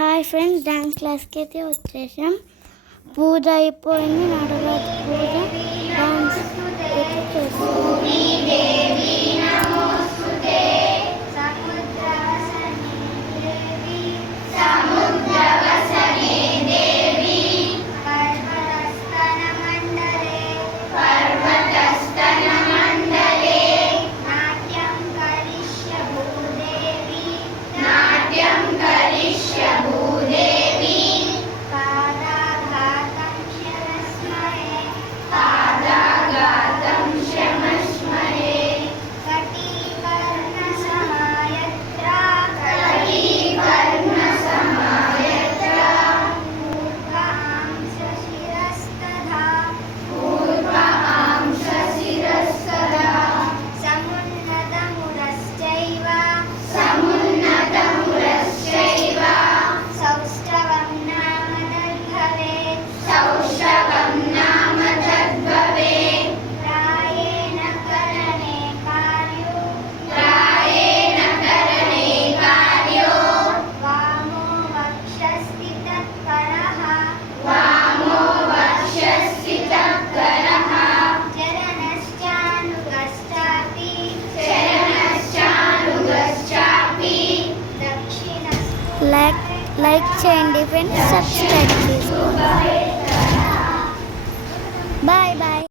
Hi friends, dance క్లాస్కి అయితే వచ్చేసాం. పూజ అయిపోయింది, నవరాత్రి పూజ. డ్యాన్స్ అయితే చేస్తాం. లైక్ చేయండి ఫ్రెండ్స్, సబ్స్క్రైబ్ చేసుకోండి.